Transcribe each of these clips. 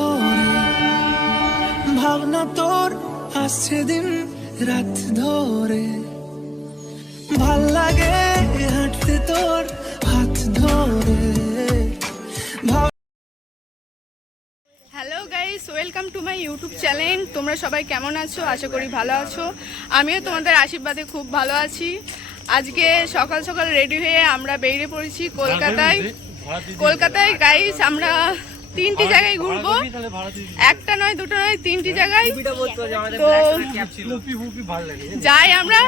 করে ভাবনা তোর আসছে দিন রাত ধরে। ভালো লাগে হাঁটতে তোর হাত ধরে। Hello guys welcome to my YouTube channel তোমরা সবাই কেমন আছো? আশা করি ভালো আছো। আমিও তোমাদের আশীর্বাদে খুব ভালো আছি। আজকে সকাল সকাল রেডি হয়ে আমরা বেরিয়ে পড়েছি কলকাতায়। কলকাতায় গাইস আমরা তিনটি জায়গায় ঘুরবো। একটা নয় দুটো নয় তিনটি জায়গায়। তো যাই আমরা।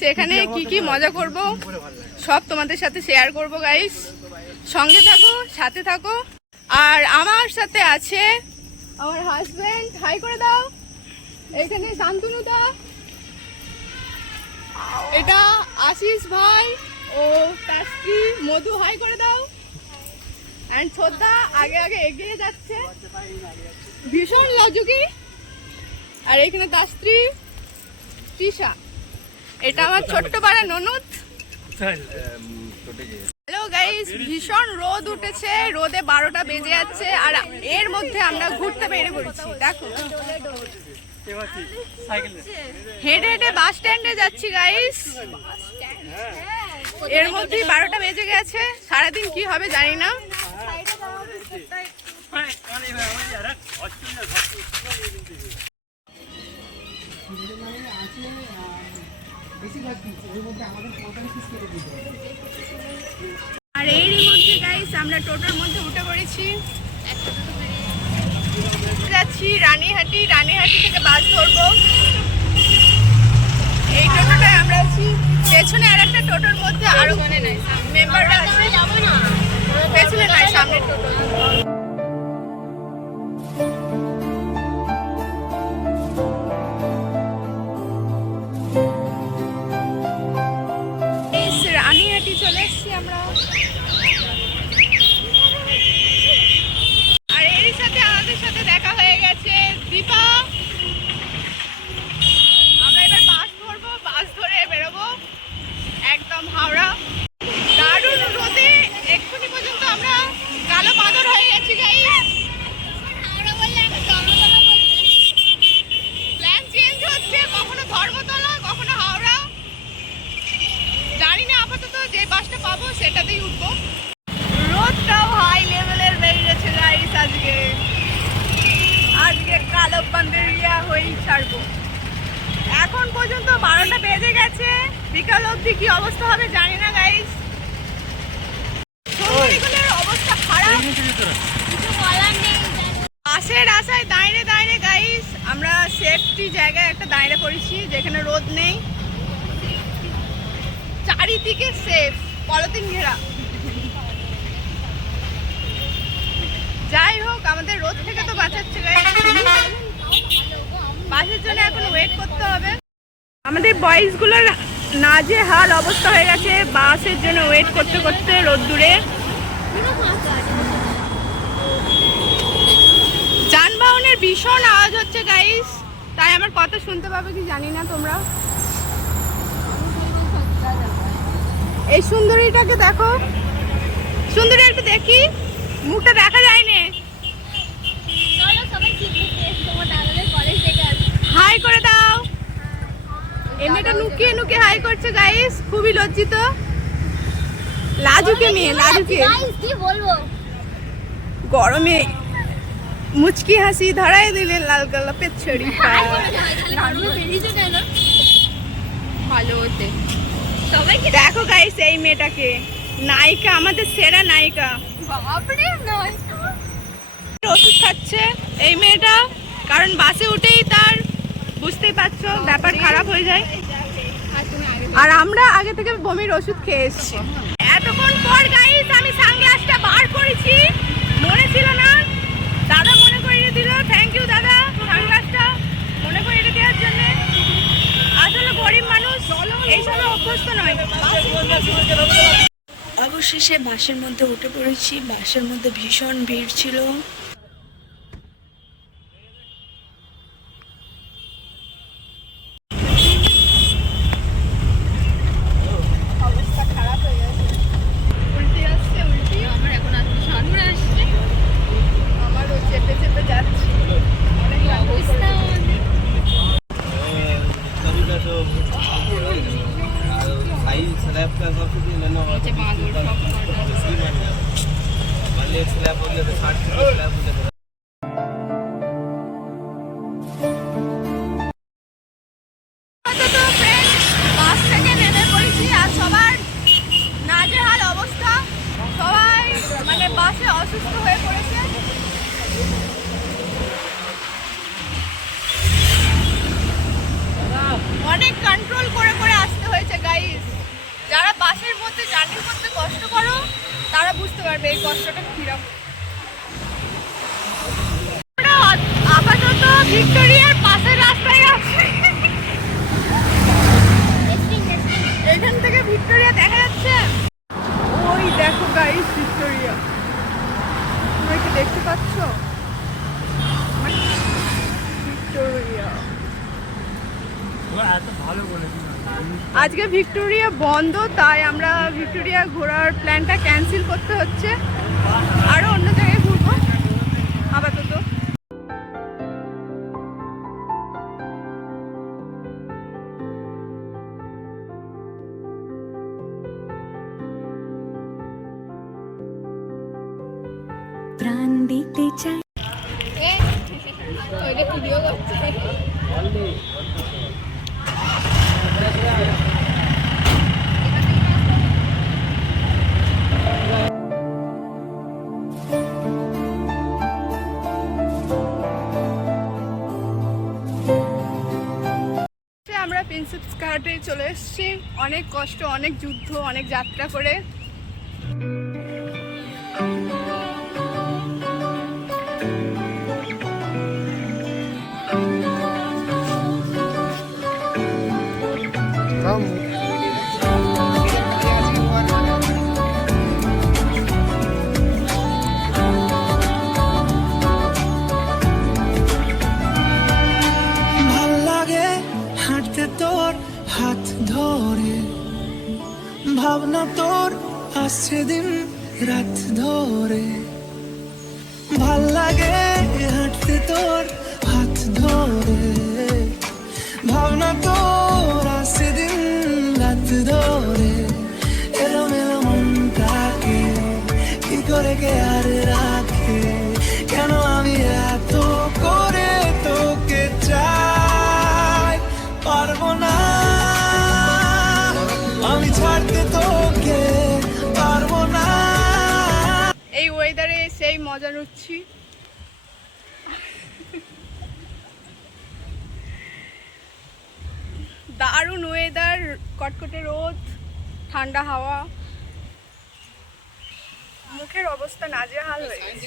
সেখানে কি কি মজা করব? সব তোমাদের সাথে শেয়ার করব গাইস সঙ্গে থাকো সাথে থাকো। আর আমার সাথে আছে আমার হাজবেন্ড হাই করে দাও। এখানে শান্তনু দা। এটা আশিস ভাই। ও তার স্ত্রী। মধু হাই করে দাও। অ্যান্ড শ্রদ্ধা আগে আগে এগিয়ে যাচ্ছে। ভীষণ লাজুকি আর এখানে তার স্ত্রী তৃষা। এটা আমার ছোট্ট পাড়া ননদ। হ্যালো গাইস ভীষণ রোদ উঠেছে। রোদে বারোটা বেজে যাচ্ছে। আর এর মধ্যে আমরা ঘুরতে বেরিয়ে পড়েছি দেখো। হেঁটে হেঁটে বাস স্ট্যান্ডে যাচ্ছি গাইস এর মধ্যে বারোটা বেজে গেছে। সারাদিন কি হবে জানি না। আর এরই মধ্যে গাইস আমরা টোটোর মধ্যে উঠে পড়েছি। যাচ্ছি রানীহাটি রানীহাটি থেকে বাস ধরবো। এই টোটোটায় আমরা আছি। পেছনে আর একটা টোটোর মধ্যে আরও মেম্বাররা আছে। পেছনে নয় সামনে টোটো। যে বাসটা পাবো সেটাতেই উঠবো। রোদটাও হাই লেভেলের বেরিয়েছে গাইস আজকে। আজকে কালো পান্ডেরিয়া হয়েই ছাড়বো। এখন পর্যন্ত বারোটা বেজে গেছে। বিকাল অবধি কি অবস্থা হবে জানি না গাইস অবস্থা খারাপ। কিছু বলার নেই। বাসের আশায় দাঁড়িয়ে দাঁড়িয়ে গাইস আমরা সেফটি জায়গায় একটা দাঁড়িয়ে পড়েছি যেখানে রোদ নেই। চারিদিকে সেফ পলিথিন ঘেরা। যাই হোক, আমাদের রোদ থেকে তো বাঁচাচ্ছে বাসের জন্য এখন ওয়েট করতে হবে। আমাদের বয়েজগুলোর না যে হাল অবস্থা হয়ে গেছে। বাসের জন্য ওয়েট করতে করতে রোদ্দুরে। যানবাহনের ভীষণ আওয়াজ হচ্ছে গাইস তাই আমার কথা শুনতে পাবে কি জানি না তোমরা। এই সুন্দরীটাকে দেখো। সুন্দরী একটু দেখি। মুখটা দেখা যায় না হাই করে দাও। এই মেয়েটা লুকিয়ে লুকিয়ে হাই করছে গাইস খুবই লজ্জিত। লাজুকে মেয়ে লাজুকে। কি বলব? গরমে মুচকি হাসি ধরাই দিলেন লাল গোলাপের ছড়ি ভালো হতে। দেখো গাইস এই মেয়েটাকে। নায়িকা আমাদের সেরা নায়িকা। ওষুধ খাচ্ছে এই মেয়েটা কারণ বাসে উঠেই তার বুঝতেই পারছ ব্যাপার খারাপ হয়ে যায়। আর আমরা আগে থেকে বমির ওষুধ খেয়ে এসেছি। এতক্ষণ পর গাইস আমি সানগ্লাসটা বার করেছি। মনে ছিল না অবশেষে বাসের মধ্যে উঠে পড়েছি। বাসের মধ্যে ভীষণ ভিড় ছিল। অসুস্থ হয়ে পড়েছে। অনেক কন্ট্রোল করে করে আসতে হয়েছে গাইস যারা বাসের মধ্যে জার্নি করতে কষ্ট করো তারা বুঝতে পারবে এই কষ্টটা কীরকম। আপাতত ভিক্টোরিয়ার পাশের রাস্তায় আছি। এখান থেকে ভিক্টোরিয়া দেখা যাচ্ছে। ওই দেখো গাইস ভিক্টোরিয়া। দেখতে পাচ্ছ? ভিক্টোরিয়া। আজকে ভিক্টোরিয়া বন্ধ, তাই আমরা ভিক্টোরিয়া ঘোরার প্ল্যানটা ক্যান্সেল করতে হচ্ছে। আরও অন্য ঘাটে চলে এসেছি। অনেক কষ্ট অনেক যুদ্ধ অনেক যাত্রা করে। সেই মজা নিচ্ছি দারুণ ওয়েদার কটকটে রোদ ঠান্ডা হাওয়া মুখের অবস্থা নাজেহাল হয়ে গেছে।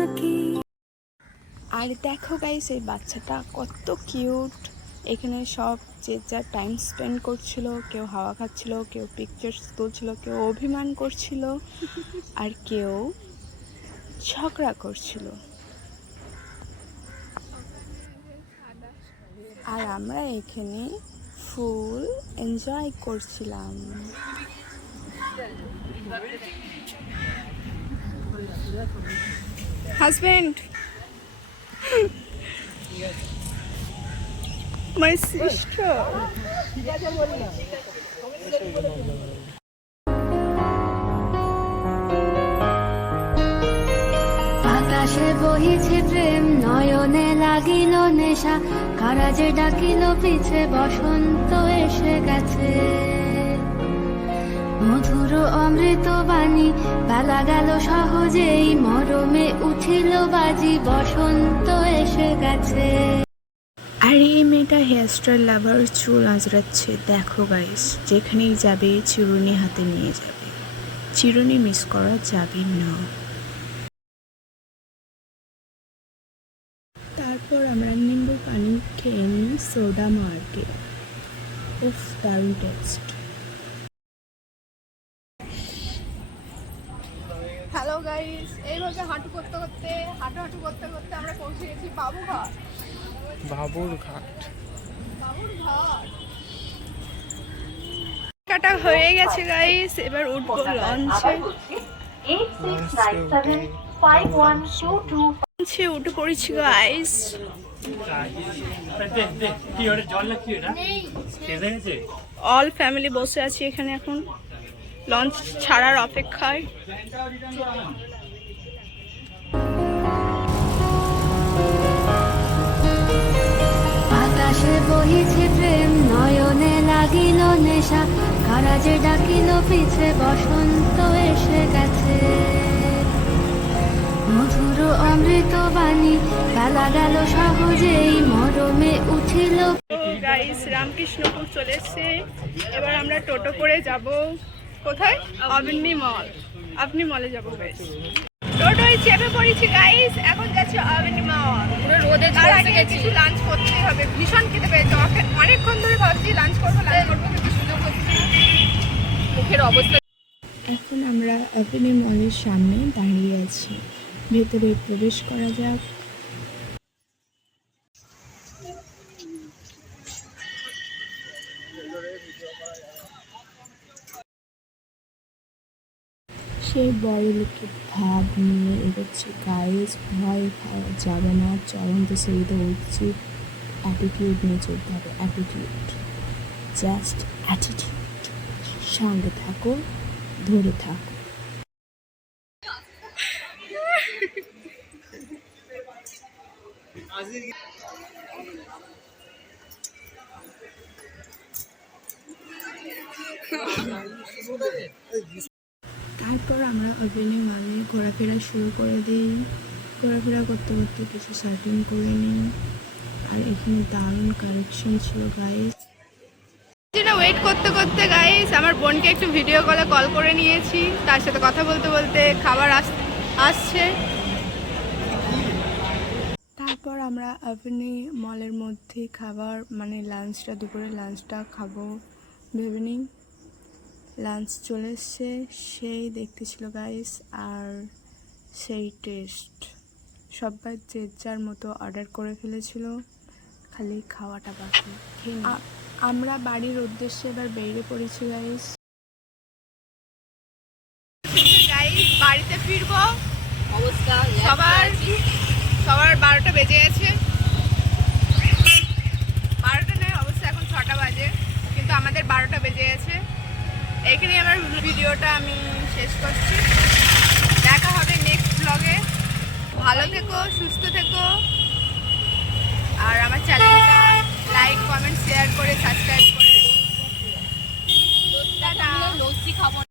আর দেখো গাইস এই বাচ্চাটা কত কিউট এখানে সব যে যার টাইম স্পেন্ড করছিল কেউ হাওয়া খাচ্ছিল কেউ পিকচার্স তুলছিল কেউ অভিমান করছিল আর কেউ ঝগড়া করছিল। আর আমরা এখানে ফুল এনজয় করছিলাম। Husband My sister. আকাশে বহিছে প্রেম, নয়নে লাগিল নেশা কারাজে ডাকিল, পিছে বসন্ত এসে গেছে মধুর অমৃত বাণী, বেলা গেল সহজেই, মরমে বসন্ত এসে গেছে। আর, এই মেয়েটা হেয়ার স্টাইল লাভার চুল আজরাচ্ছে দেখো গাইস যেখানেই যাবে, চিরুনি হাতে নিয়ে যাবে। চিরুনি মিস করা যাবে না। তারপর আমরা নিম্বু পানি খেয়ে নিই সোডা মার্কে উফ, দারুণ টেস্ট হ্যালো গাইস এইভাবে হাঁটু করতে করতে হাঁটু হাঁটু করতে করতে আমরা পৌঁছে গেছি বাবুঘর বাবুর ঘাট। বাবুর ঘর কাটা হয়ে গেছে গাইস এবার উঠবো লঞ্চে লঞ্চে উঠে। পড়েছি গাইস অল ফ্যামিলি বসে আছি এখানে এখন। লঞ্চ ছাড়ার অপেক্ষায়। আকাশে বহিছে প্রেম নয়নে লাগিল নেশা কারা যে ডাকিল পিছে বসন্ত এসে গেছে। মধুর অমৃত বাণী বেলা গেল সহজেই মরমে উঠিল। গাইস রামকৃষ্ণপুর চলে এসছে। এবার আমরা টোটো করে যাব। কোথায়? অবিন্নি মল। আপনি মলে যাব গাইস টোটোয় চেপে পড়েছি গাইস এখন যাচ্ছি অবিন্নি মল। পুরো রোদে তার আগে কিছু লাঞ্চ করতেই হবে। ভীষণ খেতে পেয়েছে অনেক- অনেকক্ষণ ধরে ভাবছি লাঞ্চ করব লাঞ্চ করব কিন্তু সুযোগ হচ্ছে মুখের অবস্থা এখন আমরা অ্যাপেনি মলের সামনে দাঁড়িয়ে আছি। ভেতরে প্রবেশ করা যাক। সেই বড় লোকের ভাব নিয়ে এগোচ্ছে। গাইজ ভয় যাবে না। চরন্ত সেইটা উচিত অ্যাটিটিউড নিয়ে চলতে হবে। অ্যাটিটিউড জাস্ট অ্যাটিটিউড সঙ্গে থাকো, ধরে থাকো। তারপর আমরা অভিনয় মানে ঘোরাফেরা শুরু করে দিই। ঘোরাফেরা করতে করতে কিছু শার্টিং করে নিই। আর এখানে দারুণ কালেকশন ছিল গাইস ওয়েট করতে করতে গাইস আমার বোনকে একটু ভিডিও কলে কল করে নিয়েছি। তার সাথে কথা বলতে বলতে খাবার আস- আসছে। তারপর আমরা অভিনি মলের মধ্যে খাবার মানে লাঞ্চটা দুপুরে লাঞ্চটা খাব ভেবে নিই। লাঞ্চ চলে এসছে সেই দেখতে ছিল গাইস আর সেই টেস্ট সবাই যে যার মতো অর্ডার করে ফেলেছিল খালি খাওয়াটা বাকি। আমরা বাড়ির উদ্দেশ্যে এবার বেরিয়ে পড়েছি গাইস গাইস বাড়িতে ফিরবো। সবার সবার বারোটা বেজে গেছে। বারোটা নয় অবশ্যই এখন ছটা বাজে কিন্তু আমাদের বারোটা বেজে গেছে। এইখানেই আমার ভিডিওটা আমি শেষ করছি। দেখা হবে নেক্সট ব্লগে ভালো থেকো, সুস্থ থেকো। আর আমার চ্যানেলটা লাইক কমেন্ট শেয়ার করে সাবস্ক্রাইব করে টাটা।